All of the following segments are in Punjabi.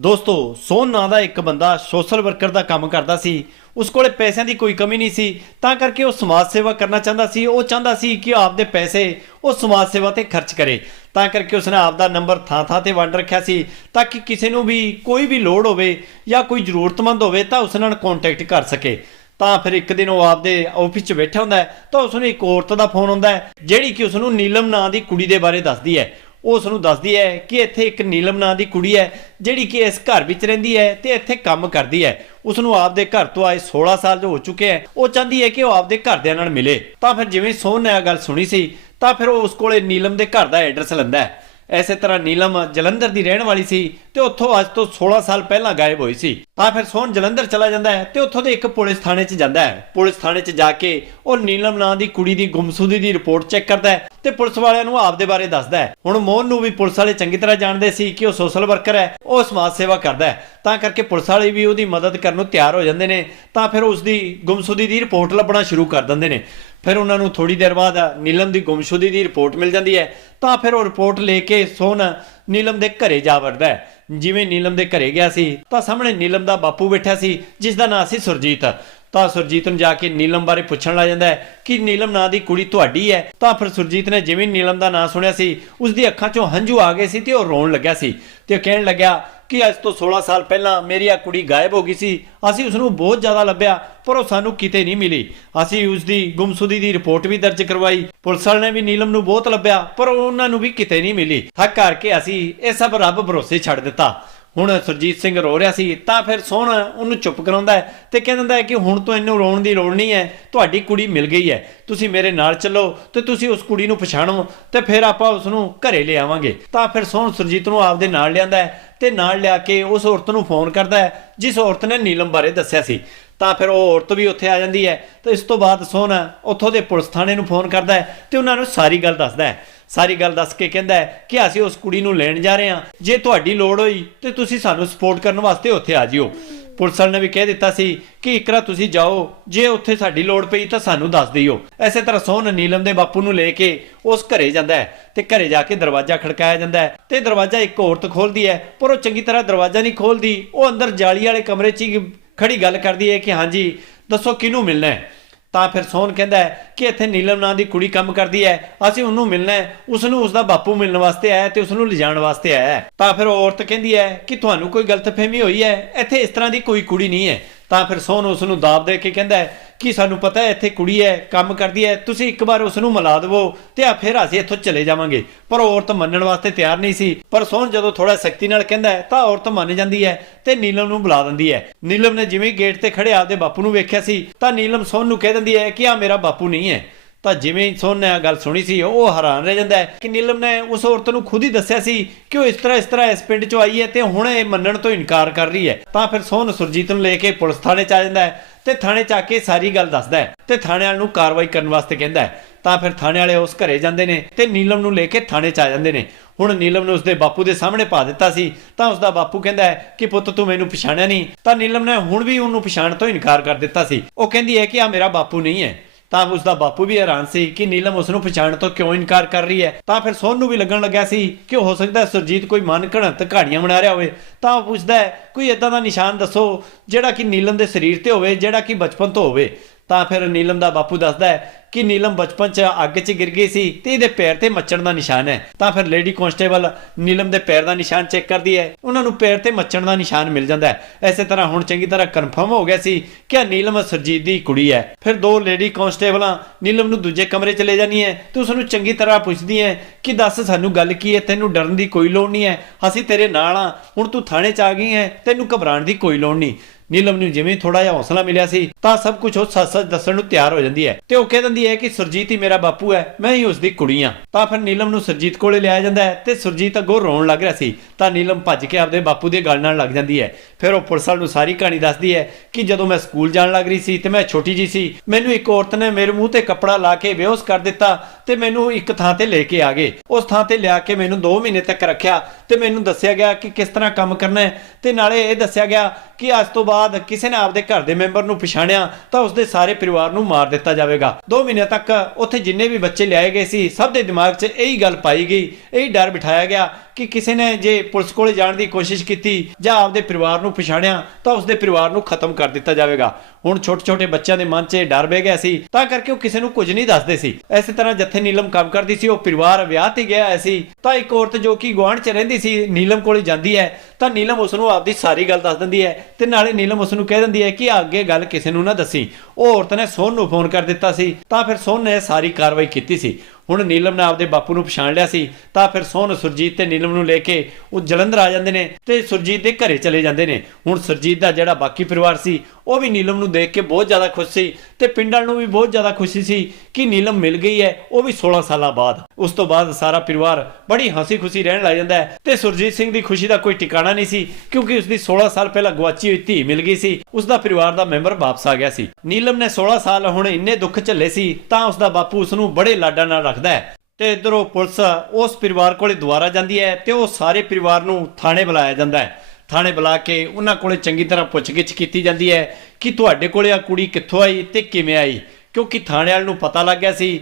ਦੋਸਤੋ, ਸੋਨ ਨਾਂ ਦਾ ਇੱਕ ਬੰਦਾ ਸੋਸ਼ਲ ਵਰਕਰ ਦਾ ਕੰਮ ਕਰਦਾ ਸੀ। ਉਸ ਕੋਲੇ ਪੈਸਿਆਂ ਦੀ ਕੋਈ ਕਮੀ ਨਹੀਂ ਸੀ। ਤਾਂ ਕਰਕੇ ਉਹ ਸਮਾਜ ਸੇਵਾ ਕਰਨਾ ਚਾਹੁੰਦਾ ਸੀ। ਉਹ ਚਾਹੁੰਦਾ ਸੀ ਕਿ ਆਪਦੇ ਪੈਸੇ ਉਹ ਸਮਾਜ ਸੇਵਾ ਤੇ ਖਰਚ ਕਰੇ। ਤਾਂ ਕਰਕੇ ਉਸਨੇ ਆਪਦਾ ਨੰਬਰ ਥਾਂ-ਥਾਂ ਤੇ ਵੰਡ ਰੱਖਿਆ ਸੀ। ਤਾਂ ਕਿ ਕਿਸੇ ਨੂੰ ਵੀ ਕੋਈ ਵੀ ਲੋੜ ਹੋਵੇ ਜਾਂ ਕੋਈ ਜ਼ਰੂਰਤਮੰਦ ਹੋਵੇ ਤਾਂ ਉਸ ਨਾਲ ਕੰਟੈਕਟ ਕਰ ਸਕੇ। ਤਾਂ ਫਿਰ ਇੱਕ ਦਿਨ ਉਹ ਆਪਦੇ ਆਫਿਸ 'ਚ ਬੈਠਾ ਹੁੰਦਾ ਤਾਂ ਉਸ ਨੂੰ ਇੱਕ ਔਰਤ ਦਾ ਫੋਨ ਆਉਂਦਾ ਜਿਹੜੀ ਕਿ ਉਸ ਨੂੰ ਨੀਲਮ ਨਾਂ ਦੀ ਕੁੜੀ ਦੇ ਬਾਰੇ ਦੱਸਦੀ ਹੈ। ਉਸ ਨੂੰ ਦੱਸਦੀ ਹੈ ਕਿ ਇੱਥੇ ਇੱਕ ਨੀਲਮ ਨਾਂ ਦੀ ਕੁੜੀ ਹੈ, ਜਿਹੜੀ ਕਿ ਇਸ ਘਰ ਵਿੱਚ ਰਹਿੰਦੀ ਹੈ ਤੇ ਇੱਥੇ ਕੰਮ ਕਰਦੀ ਹੈ। ਉਸ ਨੂੰ ਆਪਦੇ ਘਰ ਤੋਂ ਆਏ 16 ਸਾਲ ਜੋ ਹੋ ਚੁੱਕੇ ਹੈ, ਉਹ ਚਾਹੁੰਦੀ ਹੈ ਕਿ ਉਹ ਆਪਦੇ ਘਰਦਿਆਂ ਨਾਲ ਮਿਲੇ। ਤਾਂ ਫਿਰ ਜਿਵੇਂ ਸੋਹਨ ਨੇ ਇਹ ਗੱਲ ਸੁਣੀ ਸੀ, ਤਾਂ ਫਿਰ ਉਹ ਉਸ ਕੋਲੇ ਨੀਲਮ ਦੇ ਘਰ ਦਾ ਐਡਰੈਸ ਲੈਂਦਾ ਹੈ। ਐਸੇ ਤਰ੍ਹਾਂ ਨੀਲਮ ਜਲੰਧਰ ਦੀ ਰਹਿਣ ਵਾਲੀ ਸੀ ਤੇ ਉੱਥੋਂ ਅੱਜ ਤੋਂ 16 ਸਾਲ ਪਹਿਲਾਂ ਗਾਇਬ ਹੋਈ ਸੀ। ਤਾਂ ਫਿਰ ਸੋਹਣ ਜਲੰਧਰ ਚਲਾ ਜਾਂਦਾ ਹੈ ਤੇ ਉੱਥੋਂ ਦੇ ਇੱਕ ਪੁਲਿਸ ਥਾਣੇ 'ਚ ਜਾਂਦਾ ਹੈ। ਪੁਲਿਸ ਥਾਣੇ 'ਚ ਜਾ ਕੇ ਉਹ ਨੀਲਮ ਨਾਂ ਦੀ ਕੁੜੀ ਦੀ ਗੁੰਮਸ਼ੁਦਗੀ ਦੀ ਰਿਪੋਰਟ ਚੈੱਕ ਕਰਦਾ ਹੈ ਤੇ ਪੁਲਿਸ ਵਾਲਿਆਂ ਨੂੰ ਆਪਦੇ ਬਾਰੇ ਦੱਸਦਾ ਹੈ। ਹੁਣ ਮੋਹਨ ਨੂੰ ਵੀ ਪੁਲਿਸ ਵਾਲੇ ਚੰਗੀ ਤਰ੍ਹਾਂ ਜਾਣਦੇ ਸੀ ਕਿ ਉਹ ਸੋਸ਼ਲ ਵਰਕਰ ਹੈ, ਉਹ ਸਮਾਜ ਸੇਵਾ ਕਰਦਾ ਹੈ। ਤਾਂ ਕਰਕੇ ਪੁਲਿਸ ਵਾਲੇ ਵੀ ਉਹਦੀ ਮਦਦ ਕਰਨ ਨੂੰ ਤਿਆਰ ਹੋ ਜਾਂਦੇ ਨੇ, ਤਾਂ ਫਿਰ ਉਸ ਦੀ ਗੁੰਮਸ਼ੁਦਗੀ ਦੀ ਰਿਪੋਰਟ ਲੱਭਣਾ ਸ਼ੁਰੂ ਕਰ ਦਿੰਦੇ ਨੇ। ਫਿਰ ਉਹਨਾਂ ਨੂੰ ਥੋੜੀ ਦੇਰ ਬਾਅਦ ਨੀਲਮ ਦੀ ਗੁੰਮਸ਼ੁਦੀ ਦੀ ਰਿਪੋਰਟ ਮਿਲ ਜਾਂਦੀ ਹੈ, ਤਾਂ ਫਿਰ ਉਹ ਰਿਪੋਰਟ ਲੈ ਕੇ ਸੋਹਨ ਨੀਲਮ ਦੇ ਘਰੇ ਜਾ ਵੜਦਾ ਹੈ। ਜਿਵੇਂ ਨੀਲਮ ਦੇ ਘਰੇ ਗਿਆ ਸੀ, ਤਾਂ ਸਾਹਮਣੇ ਨੀਲਮ ਦਾ ਬਾਪੂ ਬੈਠਾ ਸੀ, ਜਿਸ ਦਾ ਨਾਂ ਸੀ ਸੁਰਜੀਤ। ਤਾਂ ਸੁਰਜੀਤ ਨੂੰ ਜਾ ਕੇ ਨੀਲਮ ਬਾਰੇ ਪੁੱਛਣ ਲੱਗ ਜਾਂਦਾ ਹੈ ਕਿ ਨੀਲਮ ਨਾਂ ਦੀ ਕੁੜੀ ਤੁਹਾਡੀ ਹੈ? ਤਾਂ ਫਿਰ ਸੁਰਜੀਤ ਨੇ ਜਿਵੇਂ ਨੀਲਮ ਦਾ ਨਾਂ ਸੁਣਿਆ ਸੀ ਉਸ ਦੀ ਅੱਖਾਂ 'ਚੋਂ ਹੰਝੂ ਆ ਗਏ ਸੀ ਤੇ ਉਹ ਰੋਣ ਲੱਗਿਆ ਸੀ। ਤੇ ਉਹ ਕਹਿਣ ਲੱਗਿਆ ਕਿ ਅੱਜ ਤੋਂ 16 ਸਾਲ ਪਹਿਲਾਂ ਮੇਰੀ ਆ ਕੁੜੀ ਗਾਇਬ ਹੋ ਗਈ ਸੀ, ਅਸੀਂ ਉਸ ਨੂੰ ਬਹੁਤ ਜ਼ਿਆਦਾ ਲੱਭਿਆ, ਪਰ ਉਹ ਸਾਨੂੰ ਕਿਤੇ ਨਹੀਂ ਮਿਲੀ। ਅਸੀਂ ਉਸ ਦੀ ਗੁੰਮਸ਼ੁਦਗੀ ਦੀ ਰਿਪੋਰਟ ਵੀ ਦਰਜ ਕਰਵਾਈ, ਪੁਲਿਸ ਵਾਲਿਆਂ ਨੇ ਵੀ ਨੀਲਮ ਨੂੰ ਬਹੁਤ ਲੱਭਿਆ, ਪਰ ਉਹਨਾਂ ਨੂੰ ਵੀ ਕਿਤੇ ਨਹੀਂ ਮਿਲੀ। ਥੱਕ ਕਰਕੇ ਅਸੀਂ ਇਹ ਸਭ ਰੱਬ ਭਰੋਸੇ ਛੱਡ ਦਿੱਤਾ। ਹੁਣ ਸੁਰਜੀਤ ਸਿੰਘ ਰੋ ਰਿਹਾ ਸੀ, ਤਾਂ ਫਿਰ ਸੋਹਣ ਉਹਨੂੰ ਚੁੱਪ ਕਰਾਉਂਦਾ ਹੈ ਤੇ ਕਹਿੰਦਾ ਹੈ ਕਿ ਹੁਣ ਤੋਂ ਇਹਨੂੰ ਰੋਣ ਦੀ ਲੋੜ ਨਹੀਂ ਹੈ, ਤੁਹਾਡੀ ਕੁੜੀ ਮਿਲ ਗਈ ਹੈ। ਤੁਸੀਂ ਮੇਰੇ ਨਾਲ ਚੱਲੋ ਤੇ ਤੁਸੀਂ ਉਸ ਕੁੜੀ ਨੂੰ ਪਛਾਣੋ ਤੇ ਫਿਰ ਆਪਾਂ ਉਸ ਨੂੰ ਘਰੇ ਲਿਆਵਾਂਗੇ। ਤਾਂ ਫਿਰ ਸੋਹਣ ਸੁਰਜੀਤ ਨੂੰ ਆਪਦੇ ਨਾਲ ਲਿਆਂਦਾ ਹੈ। ਤੇ ਨਾਲ ਲਿਆ ਕੇ ਉਸ ਔਰਤ ਨੂੰ ਫੋਨ ਕਰਦਾ ਹੈ, ਜਿਸ ਔਰਤ ਨੇ ਨੀਲਮ ਬਾਰੇ ਦੱਸਿਆ ਸੀ। ਤਾਂ ਫਿਰ ਉਹ ਔਰਤ ਵੀ ਉੱਥੇ ਆ ਜਾਂਦੀ ਹੈ। ਤੇ ਇਸ ਤੋਂ ਬਾਅਦ ਸੋਨਾ ਉੱਥੋਂ ਦੇ ਪੁਲਿਸ ਥਾਣੇ ਨੂੰ ਫੋਨ ਕਰਦਾ ਹੈ ਤੇ ਉਹਨਾਂ ਨੂੰ ਸਾਰੀ ਗੱਲ ਦੱਸਦਾ ਹੈ। ਸਾਰੀ ਗੱਲ ਦੱਸ ਕੇ ਕਹਿੰਦਾ ਹੈ ਕਿ ਅਸੀਂ ਉਸ ਕੁੜੀ ਨੂੰ ਲੈਣ ਜਾ ਰਹੇ ਹਾਂ। ਜੇ ਤੁਹਾਡੀ ਲੋੜ ਹੋਈ ਤੇ ਤੁਸੀਂ ਸਾਨੂੰ ਸਪੋਰਟ ਕਰਨ ਵਾਸਤੇ ਉੱਥੇ ਆ ਜਿਓ। ਪੁਲਿਸ ਵਾਲੇ ਨੇ ਵੀ ਕਹਿ ਦਿੱਤਾ ਸੀ ਕਿ ਇਕਰਾ ਤੁਸੀਂ ਜਾਓ, ਜੇ ਉੱਥੇ ਸਾਡੀ ਲੋੜ ਪਈ ਤਾਂ ਸਾਨੂੰ ਦੱਸ ਦਿਓ। ਐਸੇ ਤਰ੍ਹਾਂ ਸੋਹਣ ਨੀਲਮ ਦੇ ਬਾਪੂ ਨੂੰ ਲੈ ਕੇ ਉਸ ਘਰੇ ਜਾਂਦਾ ਹੈ ਤੇ ਘਰੇ ਜਾ ਕੇ ਦਰਵਾਜ਼ਾ ਖੜਕਾਇਆ ਜਾਂਦਾ ਹੈ ਤੇ ਦਰਵਾਜ਼ਾ ਇੱਕ ਔਰਤ ਖੋਲਦੀ ਹੈ, ਪਰ ਉਹ ਚੰਗੀ ਤਰ੍ਹਾਂ ਦਰਵਾਜ਼ਾ ਨਹੀਂ ਖੋਲਦੀ। ਉਹ ਅੰਦਰ ਜਾਲੀ ਵਾਲੇ ਕਮਰੇ 'ਚ ਹੀ ਖੜੀ ਗੱਲ ਕਰਦੀ ਹੈ ਕਿ ਹਾਂਜੀ, ਦੱਸੋ ਕਿਹਨੂੰ ਮਿਲਣਾ ਹੈ? ਤਾਂ ਫਿਰ ਸੋਹਣ ਕਹਿੰਦਾ ਹੈ ਕਿ ਇੱਥੇ ਨੀਲਮ ਨਾਂ ਦੀ ਕੁੜੀ ਕੰਮ ਕਰਦੀ ਹੈ। ਅਸੀਂ ਉਹਨੂੰ ਮਿਲਣਾ ਹੈ। ਉਸ ਨੂੰ ਉਸ ਦਾ ਬਾਪੂ ਮਿਲਣ ਵਾਸਤੇ ਆਇਆ ਹੈ ਤੇ ਉਸ ਨੂੰ ਲਿਜਾਣ ਵਾਸਤੇ ਆਇਆ ਤਾਂ ਫਿਰ ਉਹ ਔਰਤ ਕਹਿੰਦੀ ਹੈ ਕਿ ਤੁਹਾਨੂੰ ਕੋਈ ਗਲਤਫਹਿਮੀ ਹੋਈ ਹੈ? ਇੱਥੇ ਇਸ ਤਰ੍ਹਾਂ ਦੀ ਕੋਈ ਕੁੜੀ ਨਹੀਂ ਹੈ। ਤਾਂ ਫਿਰ ਸੋਹਣ ਉਸ ਨੂੰ ਦਾਬ ਦੇ ਕੇ ਕਹਿੰਦਾ ਹੈ ਕਿ ਸਾਨੂੰ ਪਤਾ ਹੈ, ਇੱਥੇ ਕੁੜੀ ਹੈ, ਕੰਮ ਕਰਦੀ ਹੈ, ਤੁਸੀਂ ਇੱਕ ਵਾਰ ਉਸ ਨੂੰ ਮਿਲਾ ਦੇਵੋ ਤੇ ਆ ਫਿਰ ਅਸੀਂ ਇੱਥੋਂ ਚਲੇ ਜਾਵਾਂਗੇ। ਪਰ ਔਰਤ ਮੰਨਣ ਵਾਸਤੇ ਤਿਆਰ ਨਹੀਂ ਸੀ। ਪਰ ਸੋਹਣ ਜਦੋਂ ਥੋੜਾ ਸਖਤੀ ਨਾਲ ਕਹਿੰਦਾ ਤਾਂ ਔਰਤ ਮੰਨ ਜਾਂਦੀ ਹੈ ਤੇ ਨੀਲਮ ਨੂੰ ਬੁਲਾ ਦਿੰਦੀ ਹੈ। ਨੀਲਮ ਨੇ ਜਿਵੇਂ ਗੇਟ ਤੇ ਖੜੇ ਆਪਦੇ ਬਾਪੂ ਨੂੰ ਵੇਖਿਆ ਸੀ, ਤਾਂ ਨੀਲਮ ਸੋਹਣ ਨੂੰ ਕਹਿ ਦਿੰਦੀ ਹੈ ਕਿ ਆ ਮੇਰਾ ਬਾਪੂ ਨਹੀਂ ਹੈ। ਤਾਂ ਜਿਵੇਂ ਹੀ ਨੇ ਇਹ ਗੱਲ ਸੁਣੀ ਸੀ, ਉਹ ਹੈਰਾਨ ਰਹਿ ਜਾਂਦਾ ਹੈ ਕਿ ਨੀਲਮ ਨੇ ਉਸ ਔਰਤ ਨੂੰ ਖੁਦ ਹੀ ਦੱਸਿਆ ਸੀ ਕਿ ਉਹ ਇਸ ਤਰ੍ਹਾਂ ਇਸ ਤਰ੍ਹਾਂ ਇਸ ਪਿੰਡ 'ਚੋਂ ਆਈ ਹੈ ਤੇ ਹੁਣ ਇਹ ਮੰਨਣ ਤੋਂ ਇਨਕਾਰ ਕਰ ਰਹੀ ਹੈ। ਤਾਂ ਫਿਰ ਸੋਹਨ ਸੁਰਜੀਤ ਨੂੰ ਲੈ ਕੇ ਪੁਲਿਸ ਥਾਣੇ 'ਚ ਆ ਜਾਂਦਾ ਹੈ ਤੇ ਥਾਣੇ 'ਚ ਆ ਕੇ ਸਾਰੀ ਗੱਲ ਦੱਸਦਾ ਹੈ ਤੇ ਥਾਣੇ ਵਾਲ ਨੂੰ ਕਾਰਵਾਈ ਕਰਨ ਵਾਸਤੇ ਕਹਿੰਦਾ ਹੈ। ਤਾਂ ਫਿਰ ਥਾਣੇ ਵਾਲੇ ਉਸ ਘਰੇ ਜਾਂਦੇ ਨੇ ਤੇ ਨੀਲਮ ਨੂੰ ਲੈ ਕੇ ਥਾਣੇ 'ਚ ਆ ਜਾਂਦੇ ਨੇ। ਹੁਣ ਨੀਲਮ ਨੇ ਉਸਦੇ ਬਾਪੂ ਦੇ ਸਾਹਮਣੇ ਪਾ ਦਿੱਤਾ ਸੀ, ਤਾਂ ਉਸਦਾ ਬਾਪੂ ਕਹਿੰਦਾ ਹੈ ਕਿ ਪੁੱਤ ਤੂੰ ਮੈਨੂੰ ਪਛਾਣਿਆ ਨਹੀਂ। ਤਾਂ ਨੀਲਮ ਨੇ ਹੁਣ ਵੀ ਉਹਨੂੰ ਪਛਾਣ ਤੋਂ ਇਨਕਾਰ ਕਰ ਦਿੱਤਾ ਸੀ। ਉਹ ਕਹਿੰਦੀ ਹੈ ਕਿ ਆ ਮੇਰਾ ਬਾਪੂ ਨਹੀਂ ਹੈ। ਤਾਂ ਉਸਦਾ ਬਾਪੂ ਵੀ ਹੈਰਾਨ ਸੀ ਕਿ ਨੀਲਮ ਉਸ ਨੂੰ ਪਛਾਣ ਤੋਂ ਕਿਉਂ ਇਨਕਾਰ ਕਰ ਰਹੀ ਹੈ। ਤਾਂ ਫਿਰ ਸੋਨ ਨੂੰ ਵੀ ਲੱਗਣ ਲੱਗਿਆ ਸੀ ਕਿ ਹੋ ਸਕਦਾ ਸੁਰਜੀਤ ਕੋਈ ਮਨ ਘਣਤ ਘਾੜੀਆਂ ਬਣਾ ਰਿਹਾ ਹੋਵੇ। ਤਾਂ ਉਹ ਪੁੱਛਦਾ ਹੈ, ਕੋਈ ਇਦਾਂ ਦਾ ਨਿਸ਼ਾਨ ਦੱਸੋ ਜਿਹੜਾ ਕਿ ਨੀਲਮ ਦੇ ਸਰੀਰ ਤੇ ਹੋਵੇ, ਜਿਹੜਾ ਕਿ ਬਚਪਨ ਤੋਂ ਹੋਵੇ। ਤਾਂ ਫਿਰ ਨੀਲਮ ਦਾ ਬਾਪੂ ਦੱਸਦਾ ਹੈ ਕਿ ਨੀਲਮ ਬਚਪਨ 'ਚ ਅੱਗ 'ਚ ਗਿਰ ਗਈ ਸੀ ਤੇ ਇਹਦੇ ਪੈਰ ਤੇ ਮੱਚਣ ਦਾ ਨਿਸ਼ਾਨ ਹੈ। ਤਾਂ ਫਿਰ ਲੇਡੀ ਕਨਸਟੇਬਲ ਨੀਲਮ ਦੇ ਪੈਰ ਦਾ ਨਿਸ਼ਾਨ ਚੈੱਕ ਕਰਦੀ ਹੈ। ਉਹਨਾਂ ਨੂੰ ਪੈਰ ਤੇ ਮੱਚਣ ਦਾ ਨਿਸ਼ਾਨ ਮਿਲ ਜਾਂਦਾ ਹੈ। ਐਸੇ ਤਰ੍ਹਾਂ ਹੁਣ ਚੰਗੀ ਤਰ੍ਹਾਂ ਕਨਫਰਮ ਹੋ ਗਿਆ ਸੀ ਕਿ ਨੀਲਮ ਸਰਜੀਤ ਦੀ ਕੁੜੀ ਹੈ। ਫਿਰ ਦੋ ਲੇਡੀ ਕਨਸਟੇਬਲਾਂ ਨੀਲਮ ਨੂੰ ਦੂਜੇ ਕਮਰੇ 'ਚ ਲੈ ਜਾਂਦੀ ਹੈ ਤੇ ਉਸ ਨੂੰ ਚੰਗੀ ਤਰ੍ਹਾਂ ਪੁੱਛਦੀ ਹੈ ਕਿ ਦੱਸ ਸਾਨੂੰ ਗੱਲ ਕੀ ਹੈ? ਤੈਨੂੰ ਡਰਨ ਦੀ ਕੋਈ ਲੋੜ ਨਹੀਂ ਹੈ। ਅਸੀਂ ਤੇਰੇ ਨਾਲ ਆ ਹੁਣ ਤੂੰ ਥਾਣੇ 'ਚ ਆ ਗਈ ਹੈ। ਤੈਨੂੰ ਘਬਰਾਉਣ ਦੀ ਕੋਈ ਲੋੜ ਨਹੀਂ। ਨੀਲਮ ਨੂੰ ਜਿਵੇਂ ਥੋੜਾ ਜਿਹਾ ਹੌਸਲਾ ਮਿਲਿਆ ਸੀ, ਤਾਂ ਸਭ ਕੁਝ ਉਹ ਸੱਚ-ਸੱਚ ਦੱਸਣ ਨੂੰ ਤਿਆਰ ਹੋ ਜਾਂਦੀ ਹੈ ਤੇ ਉਹ ਕਹਿ ਦਿੰਦੀ ਹੈ ਕਿ ਸੁਰਜੀਤ ਹੀ ਮੇਰਾ ਬਾਪੂ ਹੈ। ਮੈਂ ਹੀ ਉਸ ਦੀ ਕੁੜੀ ਹਾਂ। ਤਾਂ ਫਿਰ ਨੀਲਮ ਨੂੰ ਸੁਰਜੀਤ ਕੋਲੇ ਲਿਆਇਆ ਜਾਂਦਾ ਹੈ ਤੇ ਸੁਰਜੀਤ ਅੱਗੋਂ ਰੋਣ ਲੱਗ ਰਿਹਾ ਸੀ। ਤਾਂ ਨੀਲਮ ਭੱਜ ਕੇ ਆਪਦੇ ਬਾਪੂ ਦੇ ਗਲ ਨਾਲ ਲੱਗ ਜਾਂਦੀ ਹੈ। ਫਿਰ ਉਹ ਪੁਲਿਸ ਵਾਲ ਨੂੰ ਸਾਰੀ ਕਹਾਣੀ ਦੱਸਦੀ ਹੈ ਕਿ ਜਦੋਂ ਮੈਂ ਸਕੂਲ ਜਾਣ ਲੱਗ ਰਹੀ ਸੀ ਤੇ ਮੈਂ ਛੋਟੀ ਜੀ ਸੀ, ਮੈਨੂੰ ਇੱਕ ਔਰਤ ਨੇ ਮੇਰੇ ਮੂੰਹ ਤੇ ਕੱਪੜਾ ਲਾ ਕੇ ਬੇਹੋਸ਼ ਕਰ ਦਿੱਤਾ ਤੇ ਮੈਨੂੰ ਇੱਕ ਥਾਂ ਤੇ ਲੈ ਕੇ ਆ ਗਏ। ਉਸ ਥਾਂ ਤੇ ਲਿਆ ਕੇ ਮੈਨੂੰ 2 ਮਹੀਨੇ ਤੱਕ ਰੱਖਿਆ ਤੇ ਮੈਨੂੰ ਦੱਸਿਆ ਗਿਆ ਕਿ ਕਿਸ ਤਰ੍ਹਾਂ ਕੰਮ ਕਰਨਾ ਹੈ ਤੇ ਨਾਲੇ ਇਹ ਦੱਸਿਆ ਗਿਆ ਕਿ ਅੱਜ ਤੋਂ ਬਾਅਦ ਕਿਸੇ ਨੇ ਆਪਦੇ ਘਰ ਦੇ ਮੈਂਬਰ ਨੂੰ ਪਛਾਣਿਆ ਤਾਂ ਉਸਦੇ ਸਾਰੇ ਪਰਿਵਾਰ ਨੂੰ ਮਾਰ ਦਿੱਤਾ ਜਾਵੇਗਾ। 2 ਮਹੀਨੇ ਤੱਕ ਉੱਥੇ ਜਿੰਨੇ ਵੀ ਬੱਚੇ ਲਿਆਏ ਗਏ ਸੀ, ਸਭ ਦੇ ਦਿਮਾਗ 'ਚ ਇਹੀ ਗੱਲ ਪਾਈ ਗਈ, ਇਹੀ ਡਰ ਬਿਠਾਇਆ ਗਿਆ ਕਿ ਕਿਸੇ ਨੇ ਜੇ ਪੁਲਿਸ ਕੋਲੇ ਜਾਣ ਦੀ ਕੋਸ਼ਿਸ਼ ਕੀਤੀ ਜਾਂ ਆਪਦੇ ਪਰਿਵਾਰ ਨੂੰ ਪਛਾਣਿਆ, ਤਾਂ ਉਸਦੇ ਪਰਿਵਾਰ ਨੂੰ ਖਤਮ ਕਰ ਦਿੱਤਾ ਜਾਵੇਗਾ। ਹੁਣ ਛੋਟੇ ਛੋਟੇ ਬੱਚਿਆਂ ਦੇ ਮਨ 'ਚ ਡਰ ਬਹਿ ਗਿਆ ਸੀ, ਤਾਂ ਕਰਕੇ ਉਹ ਕਿਸੇ ਨੂੰ ਕੁਝ ਨਹੀਂ ਦੱਸਦੇ ਸੀ। ਐਸੇ ਤਰ੍ਹਾਂ ਜਿੱਥੇ ਨੀਲਮ ਕੰਮ ਕਰਦੀ ਸੀ, ਉਹ ਪਰਿਵਾਰ ਵਿਆਹ ਤੇ ਗਿਆ ਹੋਇਆ ਸੀ, ਤਾਂ ਇੱਕ ਔਰਤ ਜੋ ਕਿ ਗੁਆਂਢ 'ਚ ਰਹਿੰਦੀ ਸੀ, ਨੀਲਮ ਕੋਲੇ ਜਾਂਦੀ ਹੈ, ਤਾਂ ਨੀਲਮ ਉਸ ਨੂੰ ਆਪਦੀ ਸਾਰੀ ਗੱਲ ਦੱਸ ਦਿੰਦੀ ਹੈ ਤੇ ਨਾਲੇ ਨੀਲਮ ਉਸ ਨੂੰ ਕਹਿ ਦਿੰਦੀ ਹੈ ਕਿ ਅੱਗੇ ਗੱਲ ਕਿਸੇ ਨੂੰ ਨਾ ਦੱਸੀ। ਉਹ ਔਰਤ ਨੇ ਸੋਨ ਨੂੰ ਫੋਨ ਕਰ ਦਿੱਤਾ ਸੀ, ਤਾਂ ਫਿਰ ਸੋਨ ਨੇ ਸਾਰੀ ਕਾਰਵਾਈ ਕੀਤੀ ਸੀ। ਹੁਣ ਨੀਲਮ ਨੇ ਆਪਦੇ ਬਾਪੂ ਨੂੰ ਪਛਾਣ ਲਿਆ ਸੀ, ਤਾਂ ਫਿਰ ਸੋਹਣ ਸੁਰਜੀਤ ਤੇ ਨੀਲਮ ਨੂੰ ਲੈ ਕੇ ਉਹ ਜਲੰਧਰ ਆ ਜਾਂਦੇ ਨੇ ਤੇ ਸੁਰਜੀਤ ਦੇ ਘਰੇ ਚਲੇ ਜਾਂਦੇ ਨੇ। ਹੁਣ ਸੁਰਜੀਤ ਦਾ ਜਿਹੜਾ ਬਾਕੀ ਪਰਿਵਾਰ ਸੀ ਉਹ ਵੀ ਨੀਲਮ ਨੂੰ ਦੇਖ ਕੇ ਬਹੁਤ ਜ਼ਿਆਦਾ ਖੁਸ਼ ਸੀ ਤੇ ਪਿੰਡਾਂ ਨੂੰ ਵੀ ਬਹੁਤ ਜ਼ਿਆਦਾ ਖੁਸ਼ੀ ਸੀ ਕਿ ਨੀਲਮ ਮਿਲ ਗਈ ਹੈ, ਉਹ ਵੀ 16 ਸਾਲਾਂ ਬਾਅਦ। ਉਸ ਤੋਂ ਬਾਅਦ ਸਾਰਾ ਪਰਿਵਾਰ ਬੜੀ ਹਸੀ ਖੁਸ਼ੀ ਰਹਿਣ ਲੱਗ ਜਾਂਦਾ ਹੈ ਤੇ ਸੁਰਜੀਤ ਸਿੰਘ ਦੀ ਖੁਸ਼ੀ ਦਾ ਕੋਈ ਟਿਕਾਣਾ ਨਹੀਂ ਸੀ, ਕਿਉਂਕਿ ਉਸ ਦੀ 16 ਸਾਲ ਪਹਿਲਾਂ ਗਵਾਚੀ ਹੋਈ ਧੀ ਮਿਲ ਗਈ ਸੀ ਉਸ ਦਾ ਪਰਿਵਾਰ ਦਾ ਮੈਂਬਰ ਵਾਪਸ ਆ ਗਿਆ ਸੀ। ਨੀਲਮ ਨੇ 16 ਸਾਲ ਹੁਣ ਇੰਨੇ ਦੁੱਖ ਝੱਲੇ ਸੀ, ਤਾਂ ਉਸ ਦਾ ਬਾਪੂ ਉਸ ਨੂੰ ਬੜੇ ਲਾਡਾਂ ਨਾਲ ਰੱਖਦਾ ਹੈ। ਤੇ ਇਧਰੋਂ ਪੁਲਿਸ ਉਸ ਪਰਿਵਾਰ ਕੋਲੇ ਦੁਆਰਾ ਜਾਂਦੀ ਹੈ ਤੇ ਉਹ ਸਾਰੇ ਪਰਿਵਾਰ ਨੂੰ ਥਾਣੇ ਬੁਲਾਇਆ ਜਾਂਦਾ ਹੈ। ਥਾਣੇ ਬੁਲਾ ਕੇ ਉਹਨਾਂ ਕੋਲੇ ਚੰਗੀ ਤਰ੍ਹਾਂ ਪੁੱਛਗਿੱਛ ਕੀਤੀ ਜਾਂਦੀ ਹੈ ਕਿ ਤੁਹਾਡੇ ਕੋਲੇ ਆ ਕੁੜੀ ਕਿੱਥੋਂ ਆਈ ਤੇ ਕਿਵੇਂ ਆਈ? ਕਿਉਂਕਿ ਥਾਣੇ ਵਾਲ ਨੂੰ ਪਤਾ ਲੱਗ ਗਿਆ ਸੀ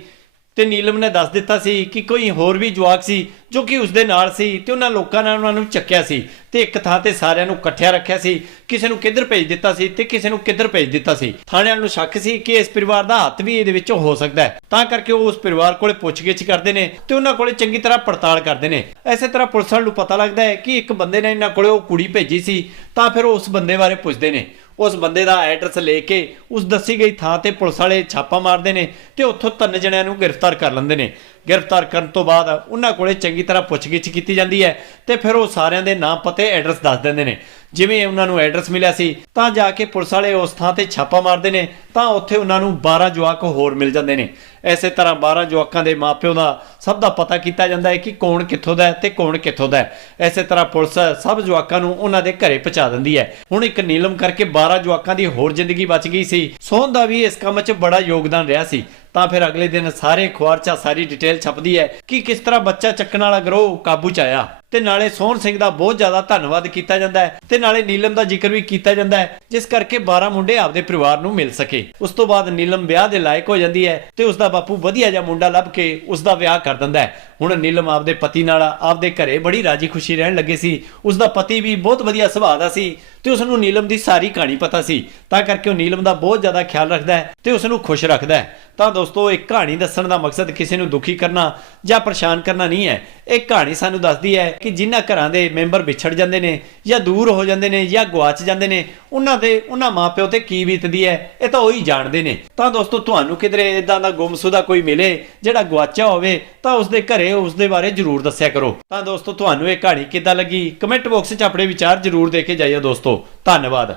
ਤੇ ਨੀਲਮ ਨੇ ਦੱਸ ਦਿੱਤਾ ਸੀ ਕਿ ਕੋਈ ਹੋਰ ਵੀ ਜਵਾਕ ਸੀ ਜੋ ਕਿ ਉਸ ਦੇ ਨਾਲ ਸੀ ਤੇ ਉਹਨਾਂ ਲੋਕਾਂ ਨੇ ਉਹਨਾਂ ਨੂੰ ਚੱਕਿਆ ਸੀ ਤੇ ਇੱਕ ਥਾਂ ਤੇ ਸਾਰਿਆਂ ਨੂੰ ਇਕੱਠਿਆ ਰੱਖਿਆ ਸੀ, ਕਿਸੇ ਨੂੰ ਕਿੱਧਰ ਭੇਜ ਦਿੱਤਾ ਸੀ ਤੇ ਕਿਸੇ ਨੂੰ ਕਿੱਧਰ ਭੇਜ ਦਿੱਤਾ ਸੀ। ਥਾਣਿਆਂ ਨੂੰ ਸ਼ੱਕ ਸੀ ਕਿ ਇਸ ਪਰਿਵਾਰ ਦਾ ਹੱਥ ਵੀ ਇਹਦੇ ਵਿੱਚ ਹੋ ਸਕਦਾ ਹੈ। ਤਾਂ ਕਰਕੇ ਉਹ ਉਸ ਪਰਿਵਾਰ ਕੋਲੇ ਪੁੱਛਗਿੱਛ ਕਰਦੇ ਨੇ ਤੇ ਉਹਨਾਂ ਕੋਲੇ ਚੰਗੀ ਤਰ੍ਹਾਂ ਪੜਤਾਲ ਕਰਦੇ ਨੇ। ਐਸੇ ਤਰ੍ਹਾਂ ਪੁਲਿਸ ਵਾਲਿਆਂ ਨੂੰ ਪਤਾ ਲੱਗਦਾ ਹੈ ਕਿ ਇੱਕ ਬੰਦੇ ਨੇ ਇਹਨਾਂ ਕੋਲੇ ਉਹ ਕੁੜੀ ਭੇਜੀ ਸੀ, ਤਾਂ ਫਿਰ ਉਹ ਉਸ ਬੰਦੇ ਬਾਰੇ ਪੁੱਛਦੇ ਨੇ। ਉਸ ਬੰਦੇ ਦਾ ਐਡਰੈਸ ਲੈ ਕੇ ਉਸ ਦੱਸੀ ਗਈ ਥਾਂ ਤੇ ਪੁਲਿਸ ਵਾਲੇ ਛਾਪਾ ਮਾਰਦੇ ਨੇ ਤੇ ਉੱਥੋਂ ਤਿੰਨ ਜਣਿਆਂ ਨੂੰ ਗ੍ਰਿਫਤਾਰ ਕਰ ਲੈਂਦੇ ਨੇ। ਗ੍ਰਿਫਤਾਰ ਕਰਨ ਤੋਂ ਬਾਅਦ ਉਹਨਾਂ ਕੋਲੇ ਚੰਗੀ ਤਰ੍ਹਾਂ ਪੁੱਛਗਿੱਛ ਕੀਤੀ ਜਾਂਦੀ ਹੈ ਤੇ ਫਿਰ ਉਹ ਸਾਰਿਆਂ ਦੇ ਨਾਮ ਪਤੇ ਐਡਰੈਸ ਦੱਸ ਦਿੰਦੇ ਨੇ। ਜਿਵੇਂ ਉਹਨਾਂ ਨੂੰ ਐਡਰੈਸ ਮਿਲਿਆ ਸੀ, ਤਾਂ ਜਾ ਕੇ ਪੁਲਿਸ ਵਾਲੇ ਉਸ ਥਾਂ ਤੇ ਛਾਪਾ ਮਾਰਦੇ ਨੇ, ਤਾਂ ਉੱਥੇ ਉਹਨਾਂ ਨੂੰ 12 ਜਵਾਕ ਹੋਰ ਮਿਲ ਜਾਂਦੇ ਨੇ। ਐਸੇ ਤਰ੍ਹਾਂ 12 ਜਵਾਕਾਂ ਦੇ ਮਾਪਿਓ ਦਾ ਸਭ ਦਾ ਪਤਾ ਕੀਤਾ ਜਾਂਦਾ ਹੈ ਕਿ ਕੌਣ ਕਿੱਥੋਂ ਦਾ ਹੈ ਤੇ ਕੌਣ ਕਿੱਥੋਂ ਦਾ ਹੈ। ਐਸੇ ਤਰ੍ਹਾਂ ਪੁਲਿਸ ਸਭ ਜਵਾਕਾਂ ਨੂੰ ਉਹਨਾਂ ਦੇ ਘਰੇ ਪਹੁੰਚਾ ਦਿੰਦੀ ਹੈ। ਹੁਣ ਇੱਕ ਨੀਲਮ ਕਰਕੇ 12 ਜਵਾਕਾਂ ਦੀ ਹੋਰ ਜ਼ਿੰਦਗੀ ਬਚ ਗਈ ਸੀ। ਸੋਹਣ ਦਾ ਵੀ ਇਸ ਕੰਮ 'ਚ ਬੜਾ ਯੋਗਦਾਨ ਰਿਹਾ ਸੀ। ਤਾਂ ਫਿਰ ਅਗਲੇ ਦਿਨ ਸਾਰੇ ਅਖਬਾਰ ਸਾਰੀ ਡਿਟੇਲ ਛਪਦੀ ਹੈ ਕਿ ਕਿਸ ਤਰ੍ਹਾਂ ਬੱਚਾ ਚੱਕਣ ਵਾਲਾ ਗਰੋਹ ਕਾਬੂ 'ਚ ਆਇਆ। ਤੇ ਨਾਲੇ ਸੋਹਣ ਸਿੰਘ ਦਾ ਬਹੁਤ ਜ਼ਿਆਦਾ ਧੰਨਵਾਦ ਕੀਤਾ ਜਾਂਦਾ ਹੈ ਤੇ ਨਾਲੇ ਨੀਲਮ ਦਾ ਜ਼ਿਕਰ ਵੀ ਕੀਤਾ ਜਾਂਦਾ ਹੈ, ਜਿਸ ਕਰਕੇ 12 ਮੁੰਡੇ ਆਪਦੇ ਪਰਿਵਾਰ ਨੂੰ ਮਿਲ ਸਕੇ। ਉਸ ਤੋਂ ਬਾਅਦ ਨੀਲਮ ਵਿਆਹ ਦੇ ਲਾਇਕ ਹੋ ਜਾਂਦੀ ਹੈ ਤੇ ਉਸ ਦਾ ਬਾਪੂ ਵਧੀਆ ਜਿਹਾ ਮੁੰਡਾ ਲੱਭ ਕੇ ਉਸ ਦਾ ਵਿਆਹ ਕਰ ਦਿੰਦਾ ਹੈ। ਹੁਣ ਨੀਲਮ ਆਪਦੇ ਪਤੀ ਨਾਲ ਆਪਦੇ ਘਰੇ ਬੜੀ ਰਾਜੀ ਖੁਸ਼ੀ ਰਹਿਣ ਲੱਗੇ ਸੀ। ਉਸ ਦਾ ਪਤੀ ਵੀ ਬਹੁਤ ਵਧੀਆ ਸੁਭਾਅ ਦਾ ਸੀ ਤੇ ਉਸ ਨੂੰ ਨੀਲਮ ਦੀ ਸਾਰੀ ਕਹਾਣੀ ਪਤਾ ਸੀ। ਤਾਂ ਕਰਕੇ ਉਹ ਨੀਲਮ ਦਾ ਬਹੁਤ ਜ਼ਿਆਦਾ ਖਿਆਲ ਰੱਖਦਾ ਹੈ ਤੇ ਉਸ ਨੂੰ ਖੁਸ਼ ਰੱਖਦਾ ਹੈ। ਤਾਂ ਦੋਸਤੋ, ਇੱਕ ਕਹਾਣੀ ਦੱਸਣ ਦਾ ਮਕਸਦ ਕਿਸੇ ਨੂੰ ਦੁਖੀ ਕਰਨਾ ਜਾਂ ਪਰੇਸ਼ਾਨ ਕਰਨਾ ਨਹੀਂ ਹੈ। ਇਹ ਕਹਾਣੀ ਸਾਨੂੰ ਦੱਸਦੀ ਹੈ ਕਿ ਜਿਨ੍ਹਾਂ ਘਰਾਂ ਦੇ ਮੈਂਬਰ ਵਿਛੜ ਜਾਂਦੇ ਨੇ ਜਾਂ ਦੂਰ ਹੋ ਜਾਂਦੇ ਨੇ ਜਾਂ ਗਵਾਚ ਜਾਂਦੇ ਨੇ, ਉਹਨਾਂ ਦੇ, ਉਹਨਾਂ ਮਾਪਿਓ ਤੇ ਕੀ ਬੀਤਦੀ ਹੈ, ਇਹ ਤਾਂ ਉਹੀ ਜਾਣਦੇ ਨੇ। ਤਾਂ ਦੋਸਤੋ, ਤੁਹਾਨੂੰ ਕਿਧਰੇ ਇਦਾਂ ਦਾ ਗੁੰਮਸੁਦਾ ਕੋਈ ਮਿਲੇ ਜਿਹੜਾ ਗਵਾਚਿਆ ਹੋਵੇ, ਤਾਂ ਉਸ ਦੇ ਘਰੇ ਉਸ ਦੇ ਬਾਰੇ ਜਰੂਰ ਦੱਸਿਆ ਕਰੋ। ਤਾਂ ਦੋਸਤੋ, ਤੁਹਾਨੂੰ ਇਹ ਕਹਾਣੀ ਕਿੱਦਾਂ ਲੱਗੀ? ਕਮੈਂਟ ਬਾਕਸ 'ਚ ਆਪਣੇ ਵਿਚਾਰ ਜਰੂਰ ਦੇ ਕੇ ਜਾਈਓ ਦੋਸਤੋ। ਧੰਨਵਾਦ।